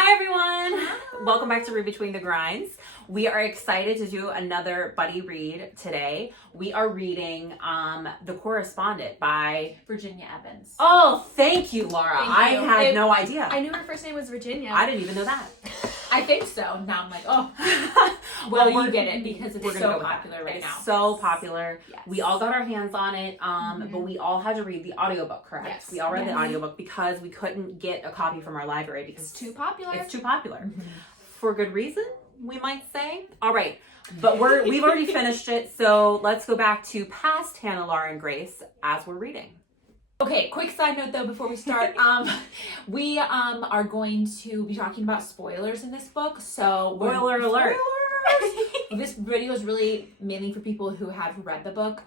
Hi everyone! Welcome back to Read Between the Grinds. We are excited to do another buddy read today. We are reading The Correspondent by Virginia Evans. Oh, thank you, Laura. Thank I you. had no idea. I knew her first name was Virginia. I didn't even know that. I think so. Now I'm like, oh. Well, you get it because it's so popular right now. It's so popular. Yes. We all got our hands on it, but we all had to read the audiobook, correct? Yes. We all read the audiobook because we couldn't get a copy from our library because It's too popular. It's too popular. For good reason, we might say. All right. But we've already finished it, so let's go back to past Hannah, Laura, and Grace as we're reading. Okay, quick side note though before we start. We are going to be talking about spoilers in this book. So Spoiler alert. This video is really mainly for people who have read the book,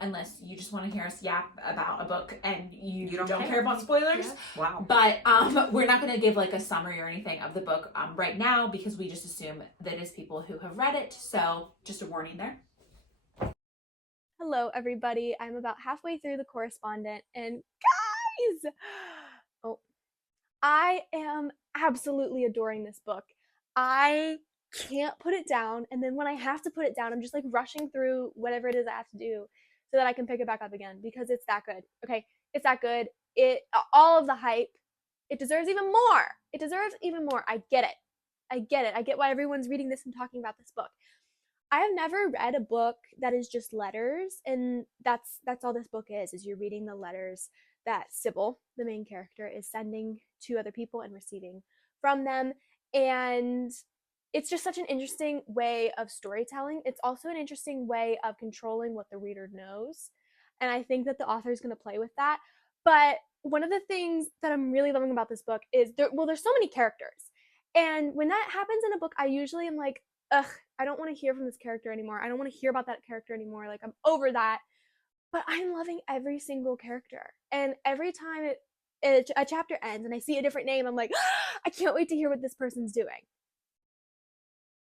unless you just want to hear us yap about a book and you don't care about spoilers. Yeah. Wow. But we're not going to give like a summary or anything of the book right now because we just assume that it's people who have read it. So just a warning there. Hello, everybody. I'm about halfway through The Correspondent, and guys, I am absolutely adoring this book. I can't put it down, and then when I have to put it down, I'm just like rushing through whatever it is I have to do so that I can pick it back up again because it's that good. Okay, it's that good. All of the hype, it deserves even more. It deserves even more. I get it. I get why everyone's reading this and talking about this book. I have never read a book that is just letters, and that's all this book is you're reading the letters that Sybil, the main character, is sending to other people and receiving from them. And it's just such an interesting way of storytelling. It's also an interesting way of controlling what the reader knows. And I think that the author is going to play with that. But one of the things that I'm really loving about this book is there's so many characters. And when that happens in a book, I usually am like, ugh, I don't want to hear from this character anymore. I don't want to hear about that character anymore. Like, I'm over that. But I'm loving every single character. And every time a chapter ends and I see a different name, I'm like, I can't wait to hear what this person's doing.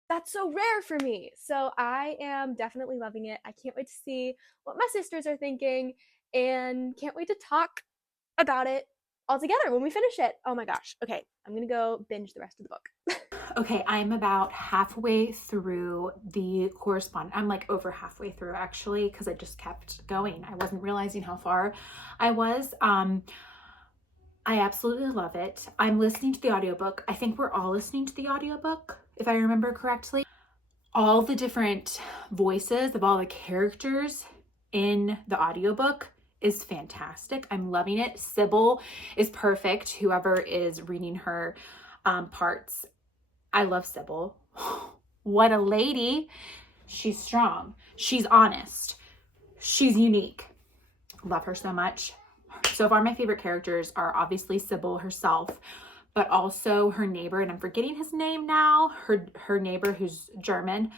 That's so rare for me. So I am definitely loving it. I can't wait to see what my sisters are thinking and can't wait to talk about it all together when we finish it. Oh my gosh. Okay, I'm going to go binge the rest of the book. Okay, I'm about halfway through The Correspondent. I'm like over halfway through actually because I just kept going. I wasn't realizing how far I was. I absolutely love it. I'm listening to the audiobook. I think we're all listening to the audiobook, if I remember correctly. All the different voices of all the characters in the audiobook is fantastic. I'm loving it. Sybil is perfect. Whoever is reading her parts. I love Sybil. What a lady. She's strong. She's honest. She's unique. Love her so much. So far, my favorite characters are obviously Sybil herself, but also her neighbor, and I'm forgetting his name now. Her neighbor who's German.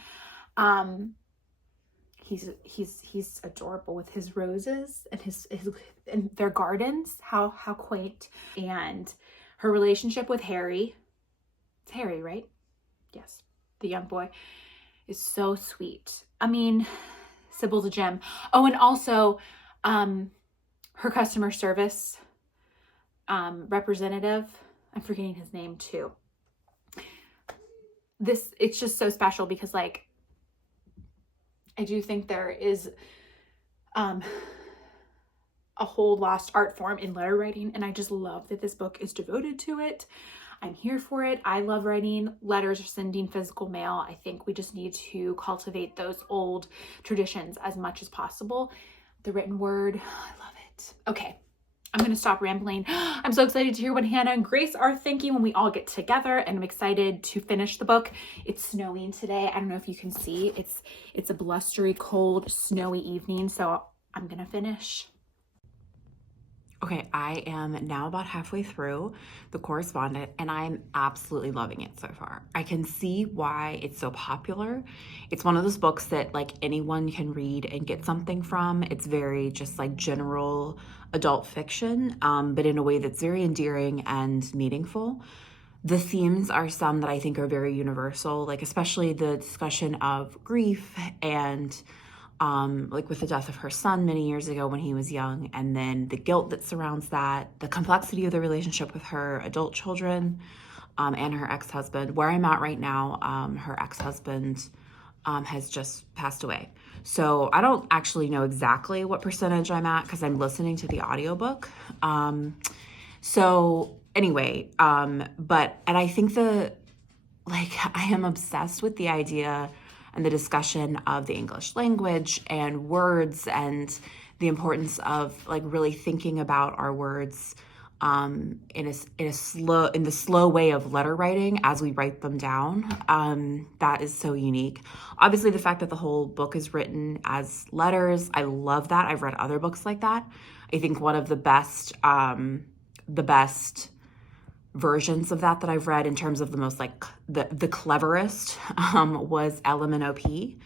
He's adorable with his roses and his and their gardens. How quaint. And her relationship with Harry. It's Harry, right? Yes, the young boy is so sweet. I mean, Sybil's a gem. Oh, and also her customer service representative. I'm forgetting his name too. It's just so special because like I do think there is a whole lost art form in letter writing, and I just love that this book is devoted to it. I'm here for it. I love writing letters or sending physical mail. I think we just need to cultivate those old traditions as much as possible. The written word, I love it. Okay, I'm going to stop rambling. I'm so excited to hear what Hannah and Grace are thinking when we all get together, and I'm excited to finish the book. It's snowing today. I don't know if you can see. It's a blustery, cold, snowy evening, so I'm going to finish. Okay, I am now about halfway through The Correspondent, and I'm absolutely loving it so far. I can see why it's so popular. It's one of those books that like anyone can read and get something from. It's very just like general adult fiction, but in a way that's very endearing and meaningful. The themes are some that I think are very universal, like especially the discussion of grief and like with the death of her son many years ago when he was young, and then the guilt that surrounds that, the complexity of the relationship with her adult children, and her ex-husband. Where I'm at right now, her ex-husband has just passed away. So I don't actually know exactly what percentage I'm at because I'm listening to the audiobook. So anyway, and I think I am obsessed with the idea and the discussion of the English language and words and the importance of like really thinking about our words in the slow way of letter writing as we write them down. That is so unique. Obviously, the fact that the whole book is written as letters, I love that. I've read other books like that. I think one of the best versions of that I've read in terms of the most like the cleverest was LMNOP.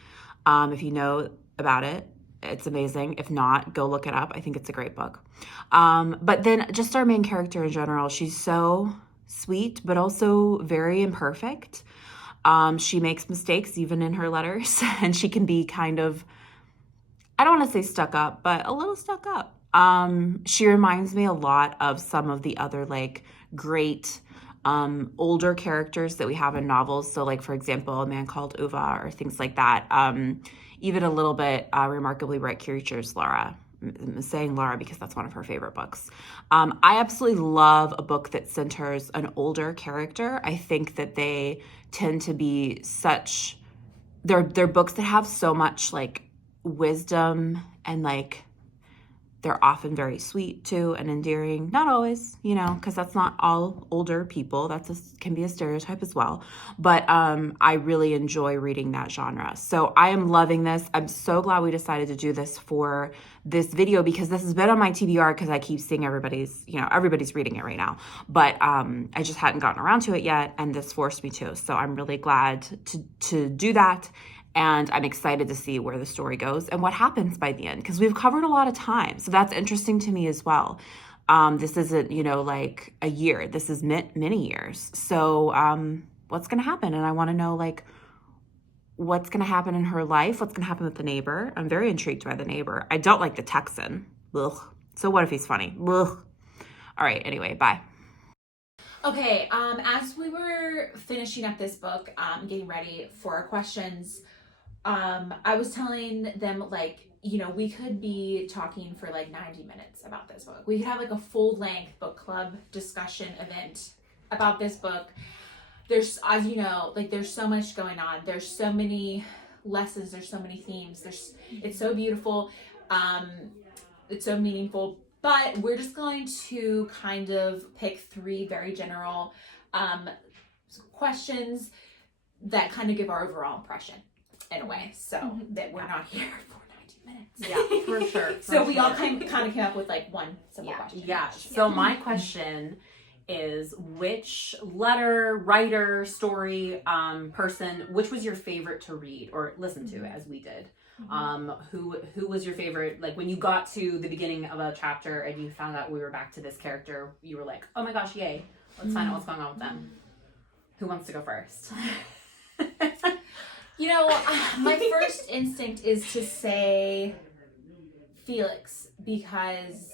If you know about it, it's amazing. If not, go look it up. I think it's a great book. But then just our main character in general, she's so sweet, but also very imperfect. She makes mistakes even in her letters, and she can be kind of, I don't want to say stuck up, but a little stuck up. She reminds me a lot of some of the other like great older characters that we have in novels. So like, for example, A Man Called Ova or things like that. Even a little bit Remarkably Bright Creatures, Laura. I'm saying Laura because that's one of her favorite books. I absolutely love a book that centers an older character. I think that they tend to be they're books that have so much like wisdom and like they're often very sweet too and endearing. Not always, because that's not all older people. Can be a stereotype as well. But I really enjoy reading that genre. So I am loving this. I'm so glad we decided to do this for this video because this has been on my TBR because I keep seeing everybody's reading it right now. But I just hadn't gotten around to it yet, and this forced me to. So I'm really glad to do that. And I'm excited to see where the story goes and what happens by the end, because we've covered a lot of time. So that's interesting to me as well. This isn't, like a year. This is many years. So what's going to happen? And I want to know, like, what's going to happen in her life? What's going to happen with the neighbor? I'm very intrigued by the neighbor. I don't like the Texan. Ugh. So what if he's funny? Ugh. All right. Anyway, bye. Okay. As we were finishing up this book, getting ready for our questions, I was telling them, like, we could be talking for like 90 minutes about this book. We could have like a full-length book club discussion event about this book. There's, as you know, like there's so much going on. There's so many lessons. There's so many themes. It's so beautiful. It's so meaningful. But we're just going to kind of pick 3 very general questions that kind of give our overall impression. In a way, so that we're not here for 90 minutes. Yeah, for sure. So we all kind of came up with like one simple question. Yeah. So my question is, which letter, writer, story, person, which was your favorite to read or listen to, as we did? Who was your favorite? Like when you got to the beginning of a chapter and you found out we were back to this character, you were like, oh my gosh, yay! Let's find out what's going on with them. Who wants to go first? My first instinct is to say Felix because...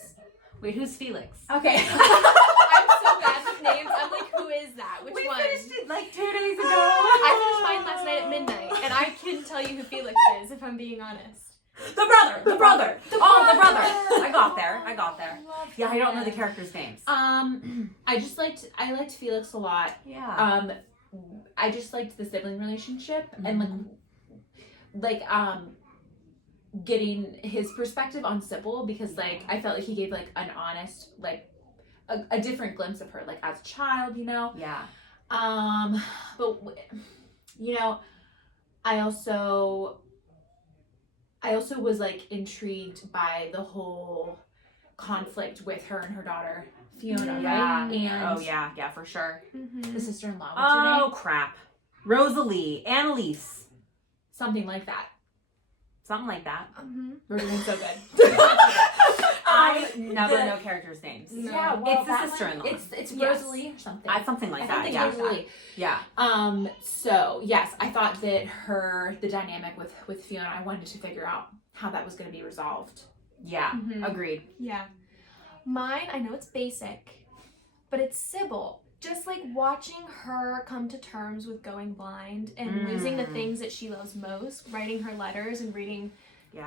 Wait, who's Felix? Okay. I'm so bad with names. I'm like, who is that? Which one? We finished it like 2 days ago. I finished mine last night at midnight, and I couldn't tell you who Felix is, if I'm being honest. The brother. The brother. I got there. Yeah, I don't know the characters' names. I liked Felix a lot. Yeah. I just liked the sibling relationship and getting his perspective on Sybil, because like I felt like he gave like an honest, like a different glimpse of her, like as a child, Yeah. But I also was like intrigued by the whole conflict with her and her daughter Fiona, Yeah. right? And yeah, for sure. the sister-in-law. What's Oh, her name? crap. Rosalie, Annalise. Something like that. Something like that. We're doing so good. I never know characters' names. No. Yeah, well, It's the sister-in-law. It's Yes. Rosalie or something. Something like I that. think Yeah. it's Rosalie. Yeah. So yes, I thought that the dynamic with Fiona, I wanted to figure out how that was going to be resolved. Yeah. Agreed. Yeah. Mine, I know it's basic, but it's Sybil. just like watching her come to terms with going blind and losing the things that she loves most, writing her letters and reading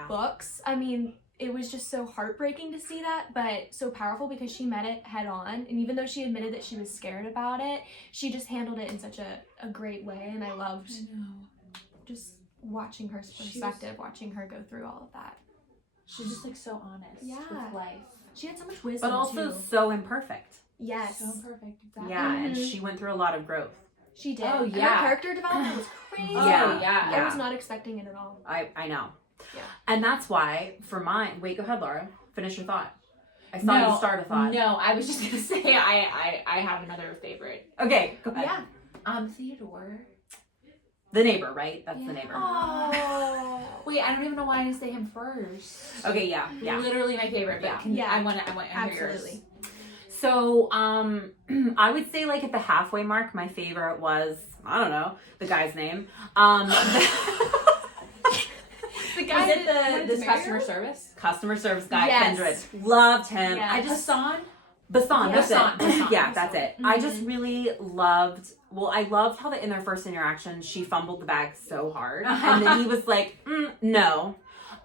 books. I mean, it was just so heartbreaking to see that, but so powerful because she met it head on. And even though she admitted that she was scared about it, she just handled it in such a great way. And I loved just watching her perspective, watching her go through all of that. She's just like so honest with life. She had so much wisdom, But also too. so imperfect. Yes. So perfect, exactly. Yeah, and she went through a lot of growth. She did. Oh, And yeah. her character development was crazy. Yeah. I was not expecting it at all. I know. Yeah. And that's why, for mine... Wait, go ahead, Laura. Finish your thought. I saw you start a thought. No, I was just gonna say I have another favorite. Okay, go ahead. Yeah. Theodore. The neighbor, right? That's the neighbor. Oh. Wait, I don't even know why I didn't say him first. Okay, yeah. Literally my favorite, but I want to hear Absolutely. yours. So, I would say like at the halfway mark, my favorite was, I don't know, the guy's name. The guy at this customer service? Customer service guy, Yes. Kindred. Loved him. Yes. I just Hassan? Bassan, that's Bassan, it. Bassan. Yeah, that's it. I just really loved, I loved how in their first interaction, she fumbled the bag so hard. And then he was like, no.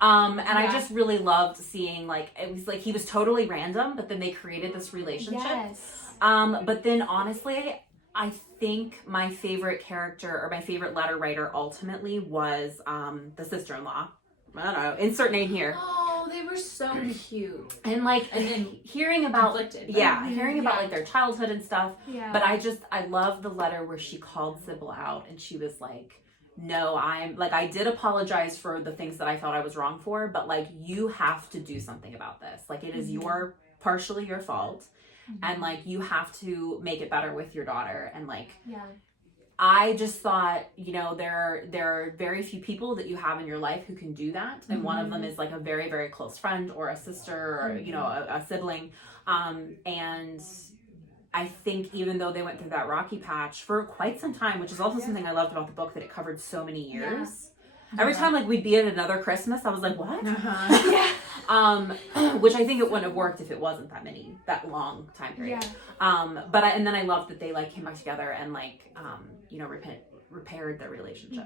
And I just really loved seeing, like, it was like he was totally random, but then they created this relationship. Yes. But then honestly, I think my favorite character or my favorite letter writer ultimately was the sister-in-law. I don't know, insert name here. Oh, they were so cute. And then hearing about Conflicted. hearing about like their childhood and stuff. Yeah. But I love the letter where she called Sybil out and she was like, no, I did apologize for the things that I thought I was wrong for, but like you have to do something about this. Like it is partially your fault. And like you have to make it better with your daughter. And like I just thought, there are very few people that you have in your life who can do that. And one of them is like a very, very close friend or a sister or, a sibling. And I think even though they went through that rocky patch for quite some time, which is also something I loved about the book, that it covered so many years. Every time like we'd be at another Christmas, I was like, what? Which I think it wouldn't have worked if it wasn't that long time period. And then I loved that they like came back together and like, repaired their relationship.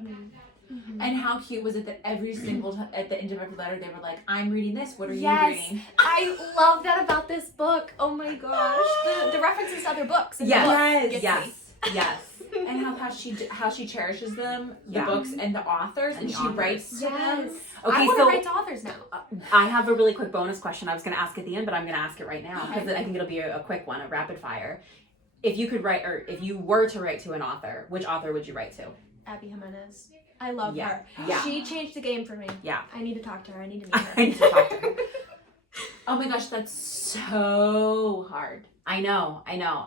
And how cute was it that every single time at the end of every letter they were like, I'm reading this, what are you Yes. reading? I love that about this book. Oh my gosh. The references to other books. In the book gets me. Yes. And how she cherishes them, the Yeah. books and the authors, and the she authors. writes to them. Yes. Okay, I want so to write to authors now. I have a really quick bonus question I was going to ask at the end, but I'm going to ask it right now because Okay. I think it'll be a quick one, a rapid fire. If you could write, or if you were to write to an author, which author would you write to? Abby Jimenez. I love her. Yeah. She changed the game for me. Yeah. I need to talk to her. I need to meet her. I need to talk to her. Oh my gosh, that's so hard. I know.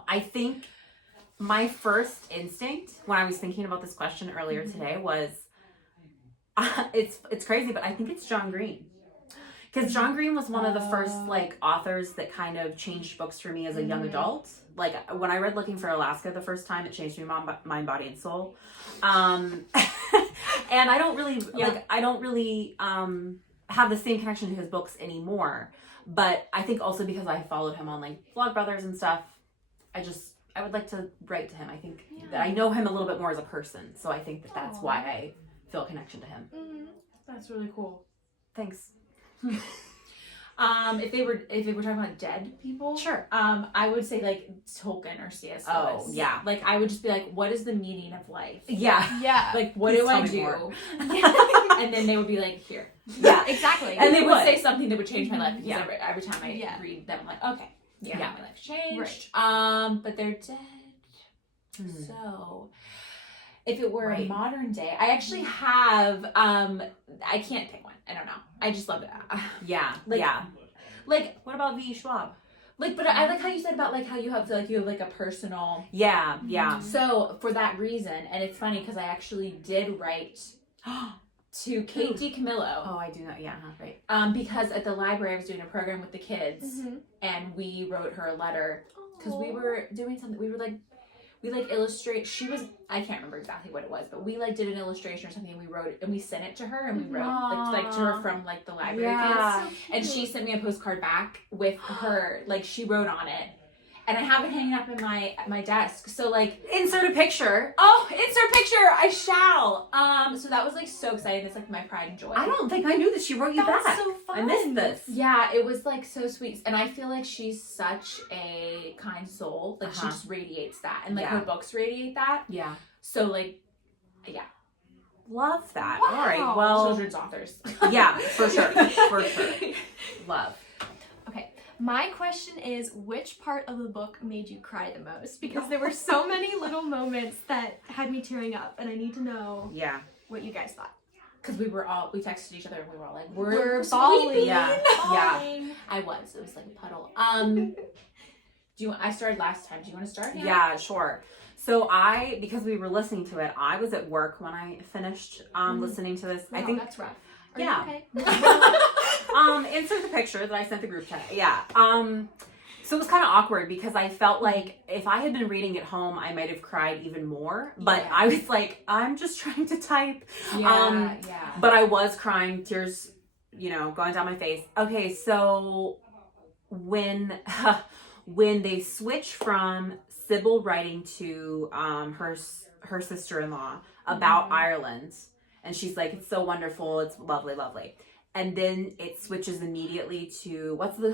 I think my first instinct when I was thinking about this question earlier today was, it's crazy, but I think it's John Green. Because John Green was one of the first like authors that kind of changed books for me as a young adult. Like when I read Looking for Alaska the first time, it changed me mind, body, and soul. And I don't really have the same connection to his books anymore. But I think also because I followed him on like Vlogbrothers and stuff, I would like to write to him. I think that I know him a little bit more as a person, so I think that's why I feel a connection to him. That's really cool. Thanks. If they were talking about dead people, Sure. I would say like Tolkien or C.S. Lewis. Oh, yeah. Like I would just be like, what is the meaning of life? Yeah. Yeah. Like what Please do tell I me do? more. And then they would be like, here. Yeah. Exactly. And they would would. say something that would change my life because Yeah. every time I read them, I'm like, okay, Yeah. my life changed. Right. But they're dead. So if it were Right. modern day, I actually have I can't pick one. I don't know. I just love it. Yeah. Like- yeah. Like What about V. Schwab? but I like how you said about like how you have like a personal. Yeah. Yeah. So for that reason, and it's funny because I actually did write to Kate DiCamillo. Oh, I do not. Yeah. Right. Because at the library I was doing a program with the kids, and we wrote her a letter because we were doing something. We illustrate. She was, I can't remember exactly what it was, but we like did an illustration or something. And we wrote it and we sent it to her, and we wrote like to her from like the library kids. And she sent me a postcard back with her, like she wrote on it. and I have it hanging up in my desk. So like, insert a picture. oh, insert picture. I shall. So that was like so exciting. It's like my pride and joy. I don't think I knew that she wrote you That's back. so fun. I missed this. Yeah, it was like so sweet, and I feel like she's such a kind soul. Like she Uh-huh. just radiates that, and like Yeah. her books radiate that. Yeah. So like, yeah, Love that. Wow. All right. Well, children's authors. yeah, for sure. For sure. Love. Okay, my question is, which part of the book made you cry the most? Because there were so many little moments that had me tearing up, and I need to know Yeah. what you guys thought. Because we texted each other and we were all like, We're bawling. bawling. Yeah. Yeah. Bawling. I was. It was like a puddle. I started last time. Do you want to start? Hannah? Yeah, sure. So because we were listening to it, I was at work when I finished listening to this. Wow, I think that's rough. Are Yeah. you okay? insert the picture that I sent the group chat. Yeah. So it was kind of awkward because I felt like if I had been reading at home, I might have cried even more. But Yeah. I was like, I'm just trying to type. Yeah. But I was crying, tears, going down my face. Okay, so when they switch from Sybil writing to her sister-in-law about Ireland, and she's like, it's so wonderful, it's lovely, lovely. And then it switches immediately to what's the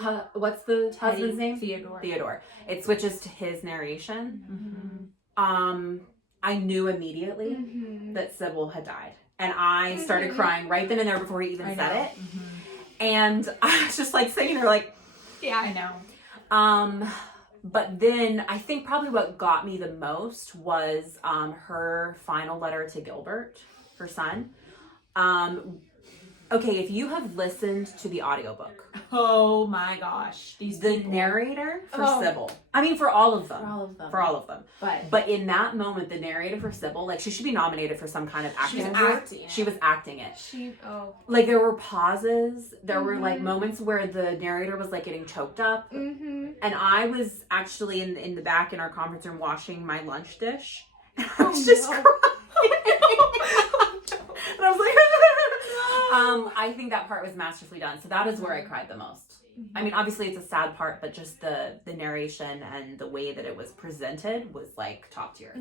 husband's name? Theodore. It switches to his narration. I knew immediately that Sybil had died, and I started crying right then and there before he even said it. And I was just like sitting there, like, Yeah. I know. But then I think probably what got me the most was her final letter to Gilbert, her son. Okay, if you have listened to the audiobook, Oh my gosh. the narrator for Oh. Sybil, I mean for all of them. For all of them. But in that moment, the narrator for Sybil, like she should be nominated for some kind of acting She was award. acting it. She was acting it. Oh. Like there were pauses, there were like moments where the narrator was like getting choked up. And I was actually in the back in our conference room washing my lunch dish. And I was just crying. And I was like, I think that part was masterfully done. So that is where I cried the most. I mean, obviously it's a sad part, but just the narration and the way that it was presented was like top tier.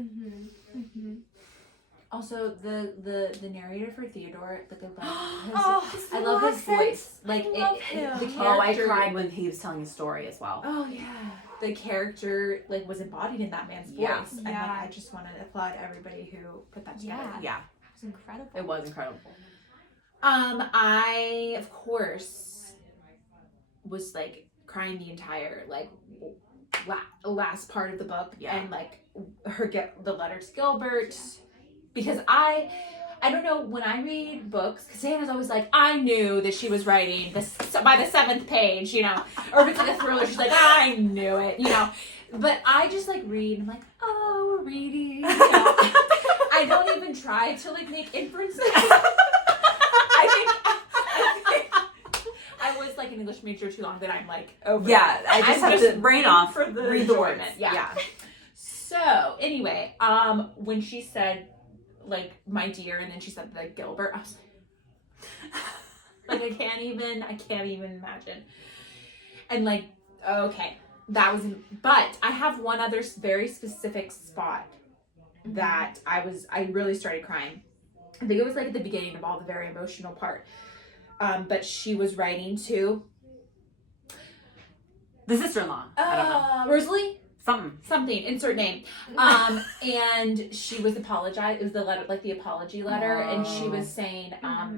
Also, the narrator for Theodore, I I love his voice. Like love the him. character. Oh, I cried when he was telling his story as well. Oh yeah, the character like was embodied in that man's voice. Yeah. And like, Yeah. I just want to applaud everybody who put that together. Yeah. Yeah, It was incredible. it was incredible. I of course was like crying the entire like last part of the book, Yeah. and like the letter to Gilbert, because I don't know, when I read books, because Hannah's always like, I knew that she was writing this by the 7th page, or if it's like a thriller, she's like, I knew it, but I just like read, and I'm like, oh, we're reading, I don't even try to like make inferences. I was like an English major too long that I'm like over. Yeah, it. I just I'm have to brain off, for the read the words. enjoyment. Yeah. So anyway, when she said like my dear, and then she said the Gilbert, I was like I can't even imagine. And like, okay, that was. But I have one other very specific spot that I really started crying. I think it was like at the beginning of all the very emotional part. But she was writing to The sister-in-law. I don't know. Rosalie? Something. Insert name. And she was apologizing. It was the letter, like the apology letter, and she was saying, oh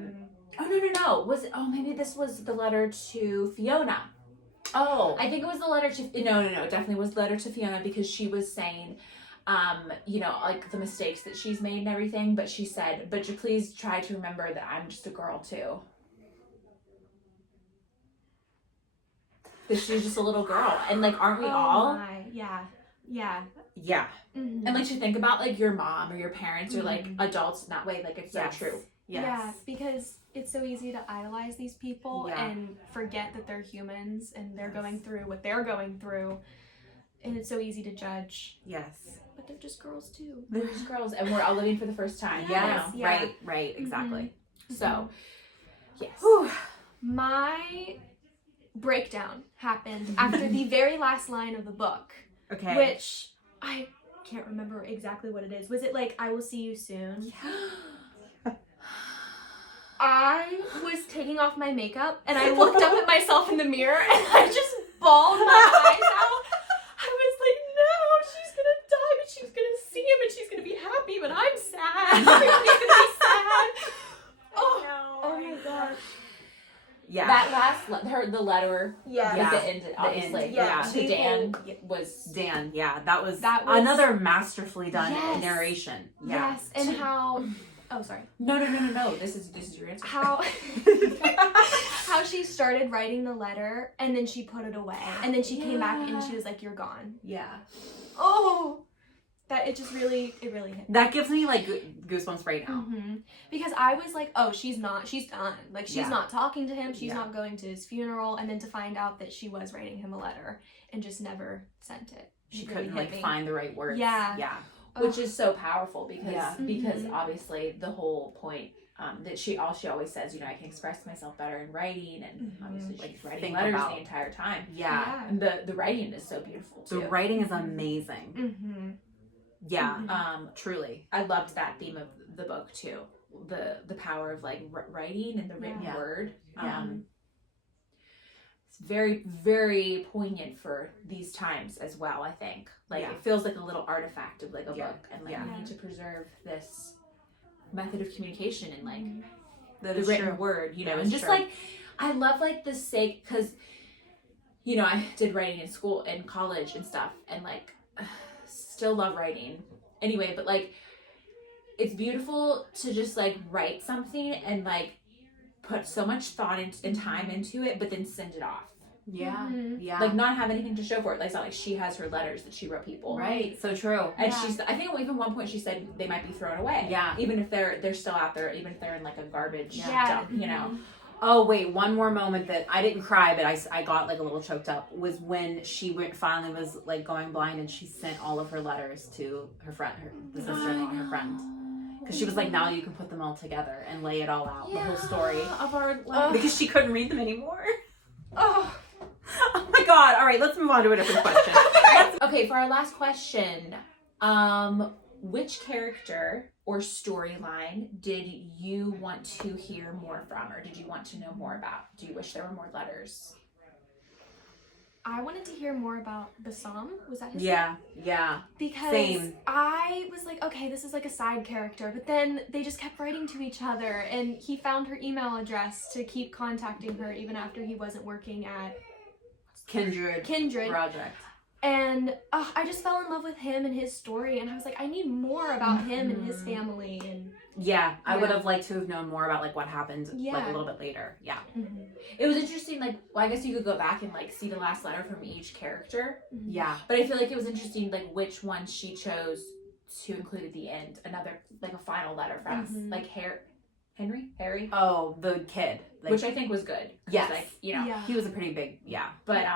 no. Was it, maybe this was the letter to Fiona. Oh. I think it was the letter to, no, it definitely was the letter to Fiona, because she was saying, like the mistakes that she's made and everything, but she said, but you please try to remember that I'm just a girl too. That she's just a little girl, and like, aren't we all? My. Yeah. Yeah. And like to think about like your mom or your parents or like adults in that way, like it's so true. Yes. Yeah, because it's so easy to idolize these people Yeah. and forget that they're humans and they're going through what they're going through, and it's so easy to judge. Yes. But they're just girls too. We're just girls, and we're all living for the first time. Yes. You know? Yeah. Right. Exactly. So, yes. My breakdown happened after the very last line of the book, Okay. Which I can't remember exactly what it is. Was it like, I will see you soon? I was taking off my makeup and I looked up at myself in the mirror and I just bawled my eyes out. I was like, no, she's gonna die, but she's gonna see him and she's gonna be happy, but I'm sad. Everybody's gonna be sad. Oh my god. Yeah. That last, the letter. Yeah. Yeah. The end, obviously. Yeah. To Dan was. Dan, yeah. That was another masterfully done narration. Yeah. Yes, and how. Oh, sorry. No. This is your answer. How she started writing the letter and then she put it away and then she came back and she was like, "You're gone." Yeah. Oh, that it really hit me. That gives me like goosebumps right now. Mm-hmm. Because I was like, oh, she's done. Like she's not talking to him. She's not going to his funeral. And then to find out that she was writing him a letter and just never sent it. She couldn't like find the right words. Yeah. Yeah. Which is so powerful because Mm-hmm. obviously the whole point that she always says, I can express myself better in writing, and obviously she's writing letters the entire time. Yeah. And the writing is so beautiful too. The writing is amazing. Mm-hmm. Yeah. Mm-hmm. Truly. I loved that theme of the book too. The power of like writing and the written word. Yeah. It's very, very poignant for these times as well, I think. Like it feels like a little artifact of like a book, and like we need to preserve this method of communication and like the written word, and just like I love like the sake, because I did writing in school and college and stuff, and like still love writing anyway, but like it's beautiful to just like write something and like put so much thought and time into it, but then send it off. Yeah. Yeah. Like not have anything to show for it. Like it's not like she has her letters that she wrote people. Right. So true. And I think even one point she said they might be thrown away. Yeah. Even if they're still out there, even if they're in like a garbage dump, Oh wait, one more moment that I didn't cry, but I got like a little choked up was when she finally was like going blind, and she sent all of her letters to her friend, the sister-in-law, her friend. Because she was like, now you can put them all together and lay it all out, the whole story. Of our because she couldn't read them anymore. Oh. Oh my god. All right, let's move on to a different question. Okay, for our last question, which character or storyline did you want to hear more from, or did you want to know more about? Do you wish there were more letters? I wanted to hear more about Bassam. Was that his name? Yeah. Because Same. I was like, okay, this is like a side character, but then they just kept writing to each other, and he found her email address to keep contacting her even after he wasn't working at Kindred Project. And I just fell in love with him and his story, and I was like, I need more about him and his family. And I would have liked to have known more about like what happened like a little bit later. Yeah. Mm-hmm. It was interesting, like, well, I guess you could go back and like see the last letter from each character. Yeah. But I feel like it was interesting, like which one she chose to include at the end. Another like a final letter from like Harry. Oh, the kid, like, which I think was good. Yes. Like he was a pretty big But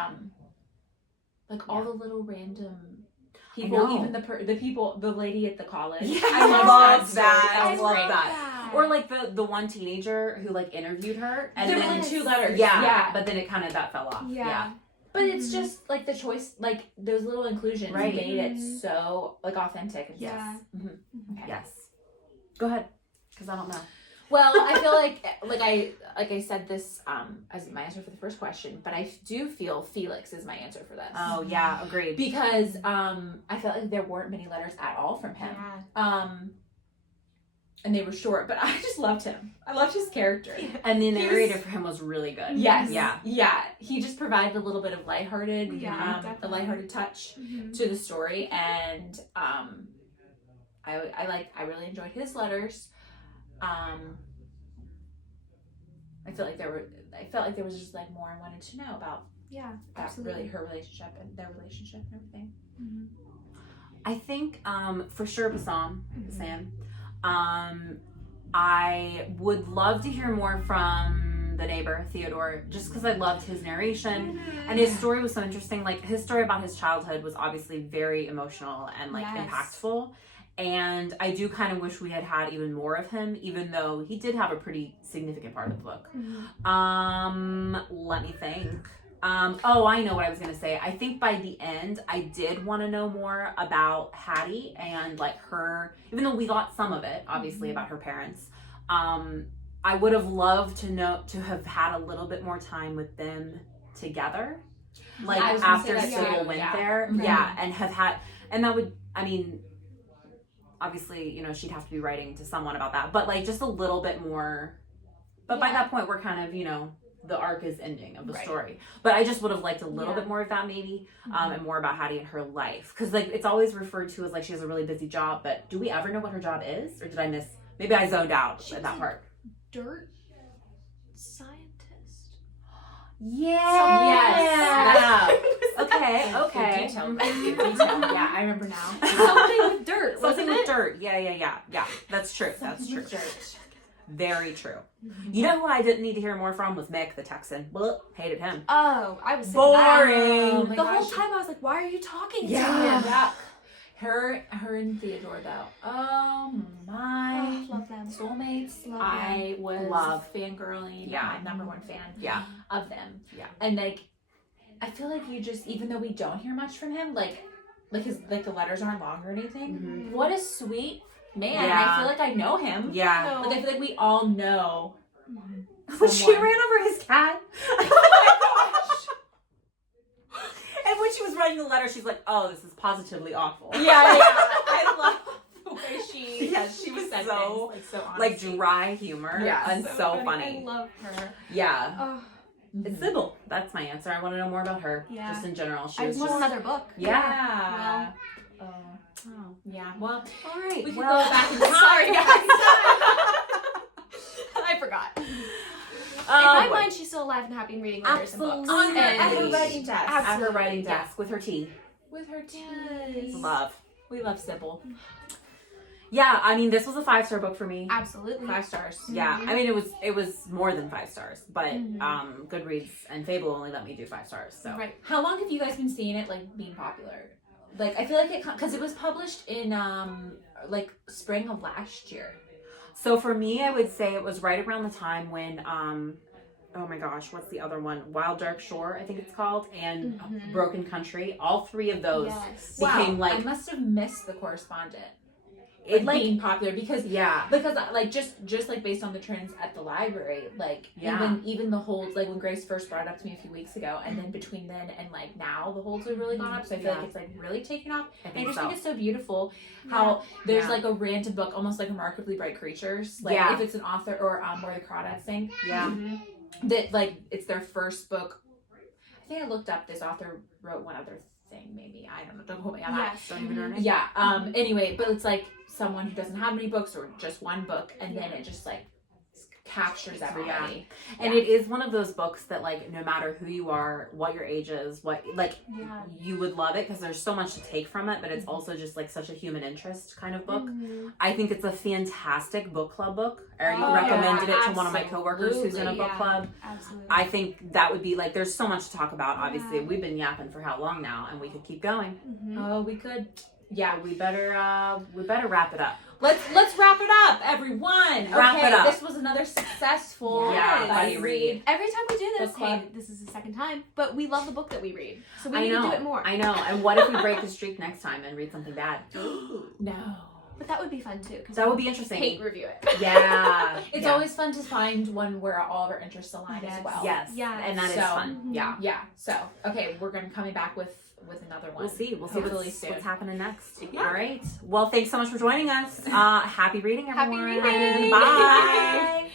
like all the little random people, even the people, the lady at the college. Yeah, I love that. I love that. Or like the one teenager who like interviewed her, and there then were 2 letters. Yeah, but then it kind of that fell off. Yeah. But it's just like the choice, like those little inclusions made it so like authentic. And Yeah. Okay. Yes. Go ahead, because I don't know. Well, I feel like I said this as my answer for the first question, but I do feel Felix is my answer for this. Oh yeah, agreed. Because I felt like there weren't many letters at all from him. Yeah. And they were short, but I just loved him. I loved his character. And the narrator for him was really good. Yes. Yeah. Yeah. He just provided a little bit of lighthearted, a lighthearted touch to the story, and I really enjoyed his letters. I felt like there was just like more I wanted to know about. Yeah, that absolutely. Really her relationship and their relationship and everything. I think for sure Bassam. I would love to hear more from the neighbor Theodore, just because I loved his narration and his story was so interesting. Like his story about his childhood was obviously very emotional and like impactful. And I do kind of wish we had even more of him, even though he did have a pretty significant part of the book. Let me think. Oh, I know what I was gonna say. I think by the end, I did want to know more about Hattie and like her. Even though we got some of it, obviously about her parents. I would have loved to have had a little bit more time with them together, like after Sybil went there, and have had, and that would, I mean, obviously, you know, she'd have to be writing to someone about that, but like just a little bit more. But by that point, we're kind of, you know, the arc is ending of the story. But I just would have liked a little bit more of that maybe, and more about Hattie and her life. Because like it's always referred to as like she has a really busy job, but do we ever know what her job is? Or did I miss? Maybe I zoned out at that part. Dirt scientist. Yes. Okay. Good detail. Yeah, I remember now. Something with dirt. Something wasn't with it? dirt. Yeah. That's true. That's true. Dirt. Very true. You know who I didn't need to hear more from was Mick the Texan. Blah, hated him. Oh, I was sick Boring. of that. The whole time I was like, why are you talking to him? Yeah. Her and Theodore though. Oh my. Oh, love them. Soulmates. Love I was Love. fangirling. Yeah. My number one fan. Yeah. Of them. Yeah. And like, I feel like you just, even though we don't hear much from him, like his the letters aren't long or anything. What a sweet man. Yeah. I feel like I know him. Yeah. Like I feel like we all know. When she ran over his cat. And when she was writing the letter, she's like, "Oh, this is positively awful." Yeah. I love the way she. Yeah, she was said so things, so honest. like dry humor. Yeah, and so funny. I love her. Yeah. Oh, It's Sybil. That's my answer. I want to know more about her. Yeah. Just in general. She I was want just another book. Yeah. Oh. Yeah. Well, All right. we could well, go back in time. Sorry, guys. I forgot. In my mind, she's still alive and happy and reading letters and books. Absolutely. At her And writing desk. At her writing desk with her tea. With her tea. Yes. Love. We love Sybil. Yeah, I mean, this was a 5-star book for me. Absolutely. 5 stars. Yeah, I mean, it was more than 5 stars, but Goodreads and Fable only let me do 5 stars. So Right. How long have you guys been seeing it like being popular? Like I feel like it because it was published in like spring of last year. So for me, I would say it was right around the time when oh my gosh, what's the other one? Wild Dark Shore, I think it's called, and Broken Country. All 3 of those Yes. became I like must have missed the Correspondent. it like Being popular because yeah. like just like based on the trends at the library, like Yeah. even the holds, like when Grace first brought it up to me a few weeks ago, and then between then and like now the holds have really gone up, so I feel like it's like really taken off. I And I think just so. think it's so beautiful how there's Yeah. like a random book, almost like Remarkably Bright Creatures, like Yeah. if it's an author or where the crawdads sing, Yeah. that like it's their first book. I think I looked up this author wrote one other thing, maybe, I don't know, don't quote me on that. Yes. Don't even know her name. Yeah. Anyway, but it's like someone who doesn't have many books or just one book, and then it just like captures everybody. And it is one of those books that like no matter who you are, what your age is, what like Yeah. you would love it because there's so much to take from it, but it's also just like such a human interest kind of book. I think it's a fantastic book club book. I already Oh, recommended yeah, it to one of my coworkers who's in a book Yeah. club. Absolutely. I think that would be like there's so much to talk about. Obviously, we've been yapping for how long now, and we could keep going. Oh, we could. Yeah, we better wrap it up. Let's wrap it up, everyone. Wrap okay, it up. This was another successful Buddy read. Every time we do this, Book club. hey, this is the second time, but we love the book that we read, so we I need know. to do it more. I know. And what if we break the streak next time and read something bad? No. But that would be fun too, because That would be interesting. hate review it. Yeah. It's yeah. always fun to find one where all of our interests align as well. Yes. Yes. And that is So- fun. Yeah. Yeah. So okay, we're gonna coming back with another one. We'll see. We'll see Hopefully soon. what's happening next. Yeah. All right. Well, thanks so much for joining us. Happy reading, Happy everyone. reading. Bye.